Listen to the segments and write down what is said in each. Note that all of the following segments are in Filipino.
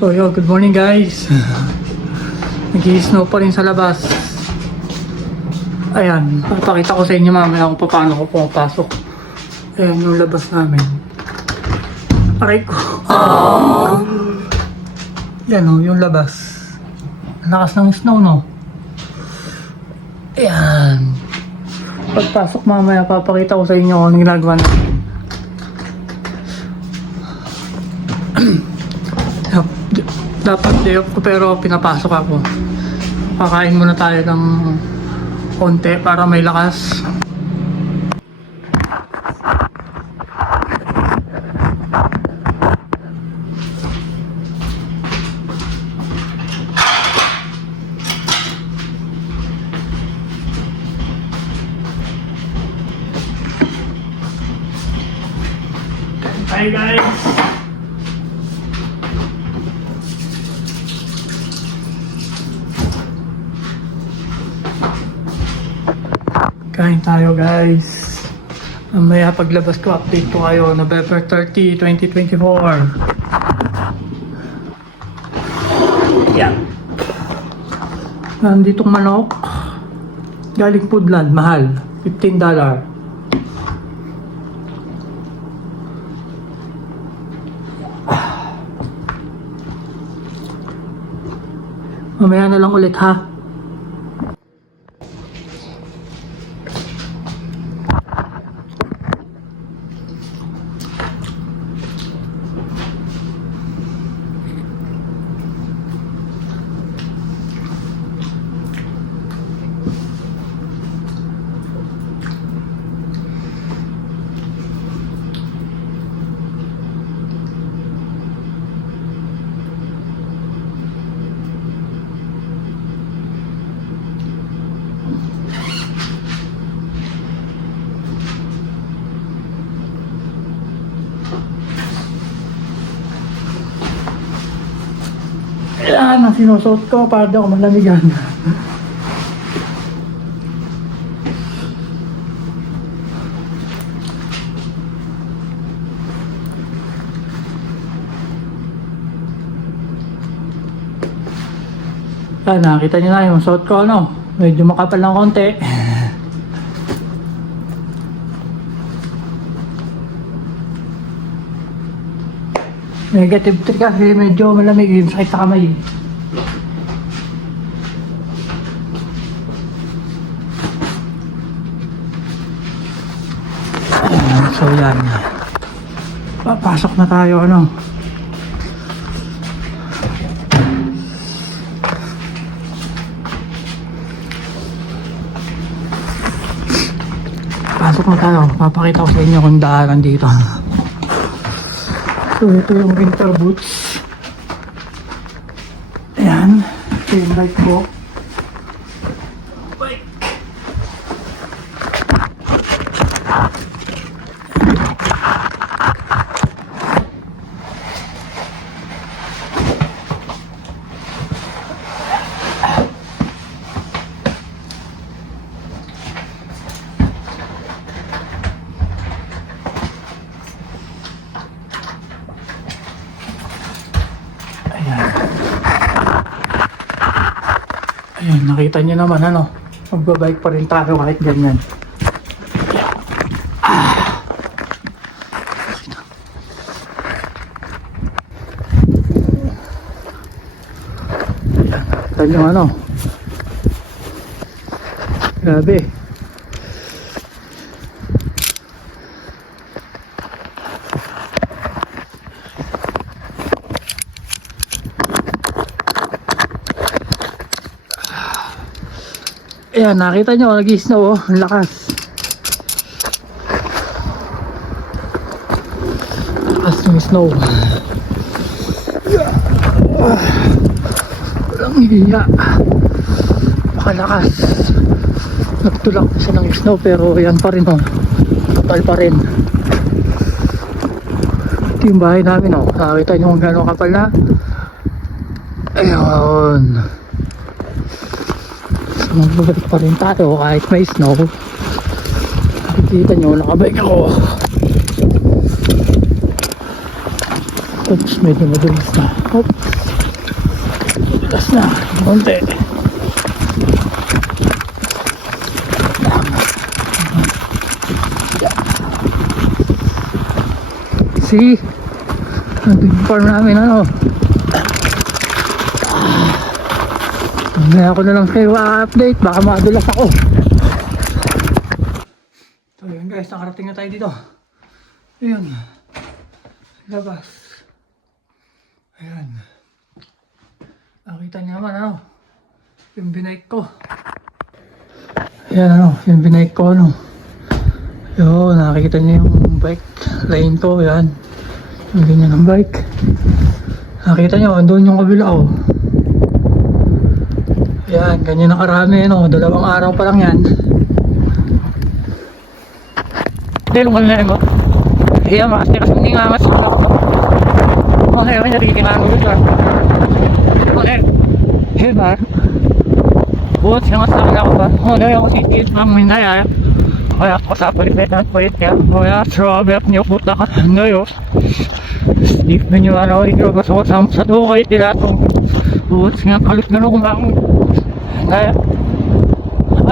So yo, good morning guys. Nag-i-snow pa rin sa labas. Ayan, papakita ko sa inyo mamaya kung paano ko pumapasok. Ayan yung labas namin. Aray ko. Yan o, yung labas. Ang lakas ng snow, no? Ayan. Pagpasok mamaya, papakita ko sa inyo kung anong ginagawa namin. Dapat day off ko pero pinapasok ako. Kakain muna tayo ng konti para may lakas. Hi guys! Kain tayo guys. Mamaya paglabas ko, update ko kayo. November 30, 2024. Yan. Nanditong manok. Galing Foodland. Mahal. $15. Mamaya na lang ulit ha. Kailangan na sinusuot ko para di ako malamigan. Nakita nyo na yung suot ko, no? Medyo makapal ng konti. Negative 3 kasi medyo malamig yung sakit sa kamay. So yan. Papasok na tayo ano. Pasok na tayo. Papakita ko sa inyo kung daanan dito. So ito yung winter boots. Ayan. Ito yung bike ko. Bike. Ayan, nakita nyo naman ano, magbabike pa rin tayo kahit ganyan. Ayan, nakita nyo ano. Grabe. Ayan, nakita nyo, nag-snow oh, ang lakas. Lakas ng snow. Walang hiya. Pakalakas. Nagtulak na siya ng snow pero yan pa rin oh. Kapal pa rin. Ito yung bahay namin oh. Nakita nyo kung gano'ng kapal na. Ayun. Magbabalik pa rin tayo kahit may snow. Nakikita nyo, nakabike ako. Tapos medyo madulas na. Oops. Gas na. Konti. See? Ang farm namin ano. Mamaya ako na lang kayo update. Baka madulas ako. So yun guys, nakarating na tayo dito. Ayun. Labas. Ayan. Nakita niyo naman ano. Yung binike ko. Ayan ano. Yung binike ko ano. Yun. Nakikita niyo yung bike lane ko. Ayan. Yung ganyan ng bike. Nakita niyo. Andun yung kabila oh. Ayan. Ganyan na karami ano. 2 araw pa lang yan. Dilong ka na yun mo. Iya mas kasi hindi nga mas ako. Okay, may narinig nga ako dito. Okay. Hey ba? Buot siya mas ako ba? Okay, ako sikit mga minaya. Kaya ako sa palitan ko ito. Kaya strawberry niyo puta ka. Ngayon. Steve na nyo ano ito. Gusto ko sa tukay tila itong buot siya kalit na nung mga. Kaya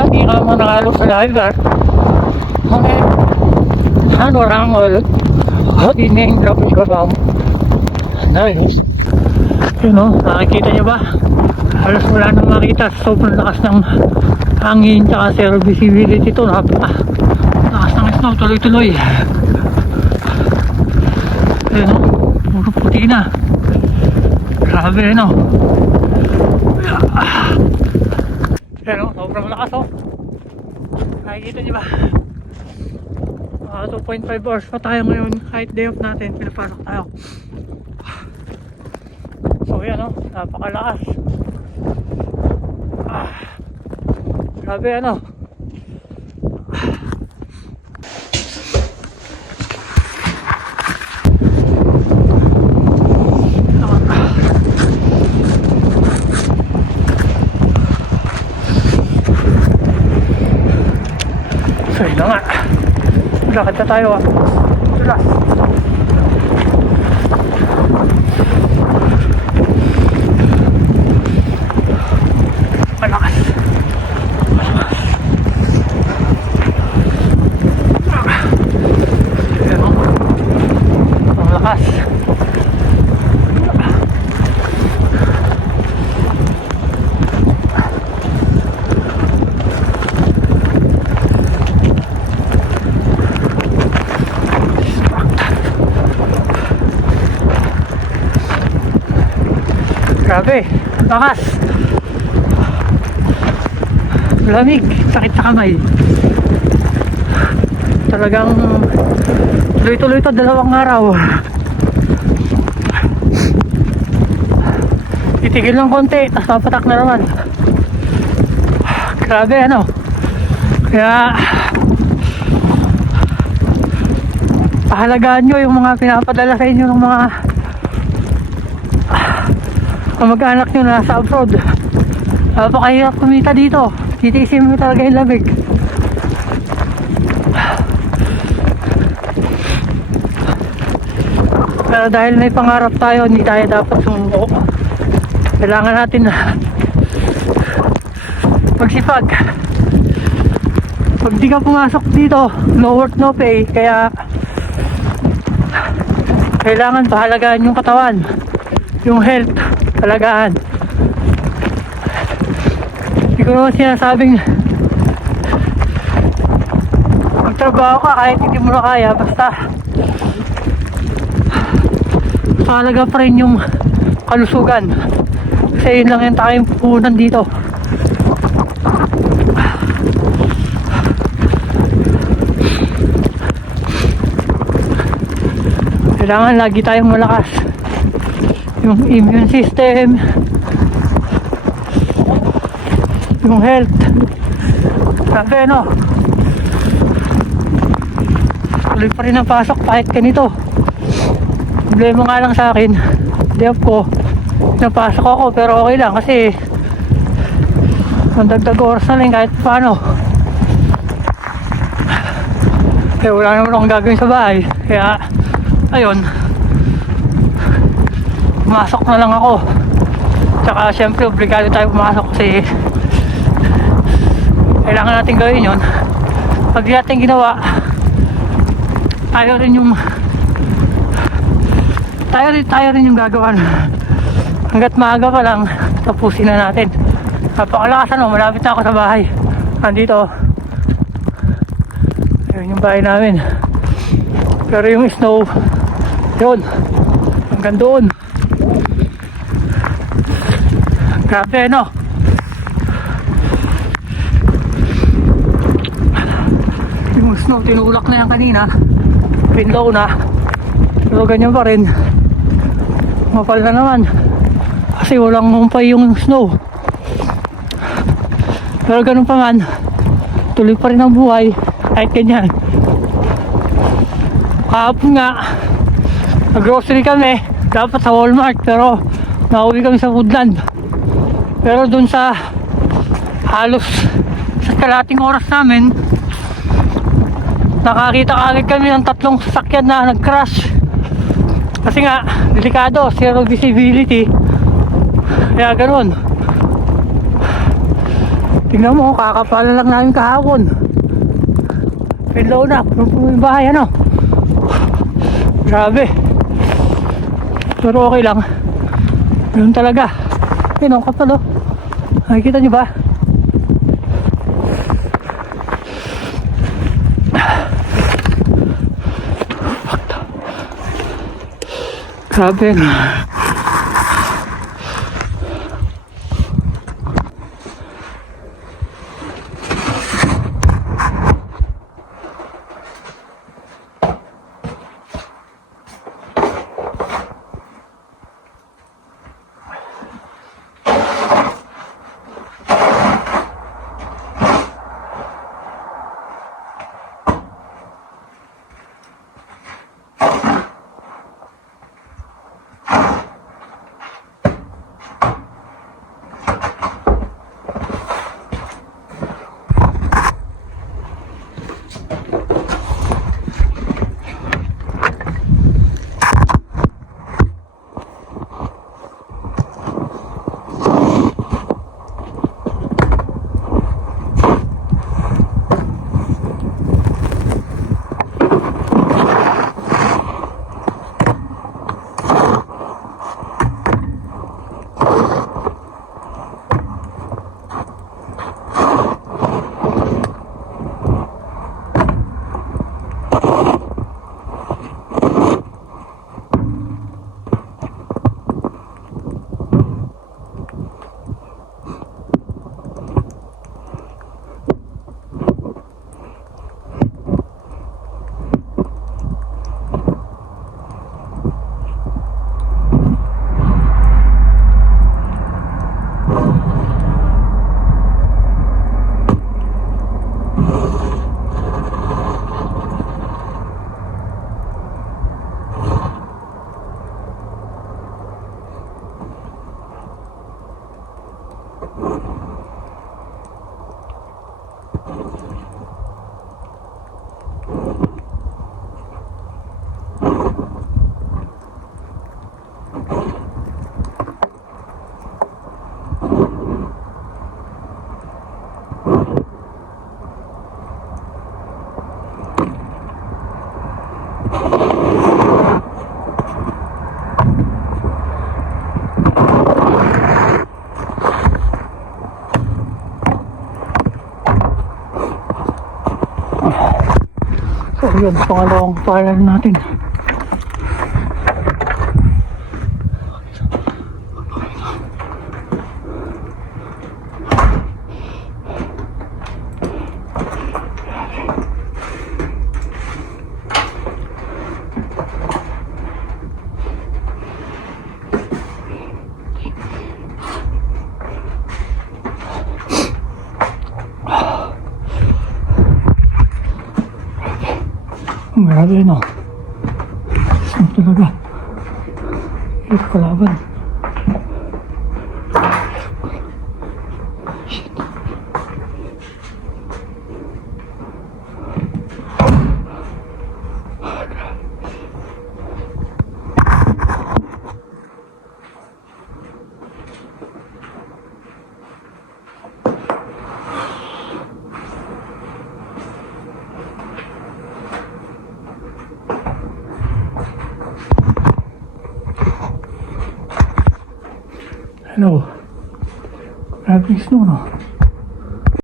hindi ka mo nakalo sa live ba? Okay. Ano rangol? Hindi na yung graphic ko ba? Nice. Yun o, nakikita nyo ba? Halos wala nang makita. Sobrang lakas ng hangin tsaka zero visibility ito. Lakas ng snow tuloy-tuloy. Yun o, puro puti na. Grabe yun o. Yun o, sobrang lakas o. Nakikita nyo ba? 2.5 hours pa tayo ngayon kahit day off natin, pinapasok tayo. So yan o, napakalakas. Grabe ano. So yun na nga. Lakad na tayo ah. Tulas. Malakas. Ayan o. Ang lakas. Grabe, lakas. Lamig, sakit sa kamay. Talagang tuloy-tuloy ito 2 araw. Titigil lang konti, tapos papatak na naman. Grabe ano. Kaya pahalagaan nyo yung mga pinapadala sa inyo ng mga kamag-anak nyo na nasa abroad. Napakahirap kumita dito. Titiisin mo talaga yung lamig. Pero dahil may pangarap tayo, hindi tayo dapat sumuko. Kailangan natin na magsipag. Pag di ka pumasok dito, no work no pay. Kaya kailangan pahalagaan yung katawan, yung health, talagaan. Hindi ko naman sinasabing magtrabaho ka kahit hindi mo na kaya, basta mahalaga pa rin yung kalusugan, kasi yun lang yung tayong pupunan dito. Kailangan lagi tayong malakas, yung immune system, yung health. Kasi no, tuloy pa rin ang pasok kahit ganito. Problema nga lang sa akin, day off ko, napasok ako pero okay lang kasi mandagdag oras na lang kahit paano. Kaya wala naman akong gagawin sa bahay, kaya ayun, pumasok na lang ako. Tsaka syempre obligado tayo pumasok kasi kailangan natin gawin yun. Pag di natin ginawa, tayo rin yung gagawan. Hanggat maaga pa lang, tapusin na natin. Napakalakas malapit na ako sa bahay. Andito, yun yung bahay namin. Pero yung snow, yun, hanggang doon. Grabe no. Yung snow tinulak na yan kanina, pinlow na, pero ganyan pa rin, mapal na naman kasi walang humpay yung snow. Pero ganun pa man, tuloy pa rin ang buhay kahit ganyan. Kahapon nga nag-grocery kami, dapat sa Walmart, pero nauwi kami sa Woodland. Pero dun sa halos sa kalating oras namin, nakakita agad kami ng 3 sasakyan na nag-crash. Kasi nga, delikado, zero visibility. Kaya ganun. Tingnan mo, kakapala lang namin kahapon. Pinlow na, puno yung bahay, ano? Grabe. Pero okay lang. Ganun talaga. Yun, ang kapal, oh. Nakikita niyo ba? Grabe na. So yun, pangalawang paalam natin. Grabe no. Saan talaga? Ito kalaban. Shit. Hello. Grabe yung snow, no?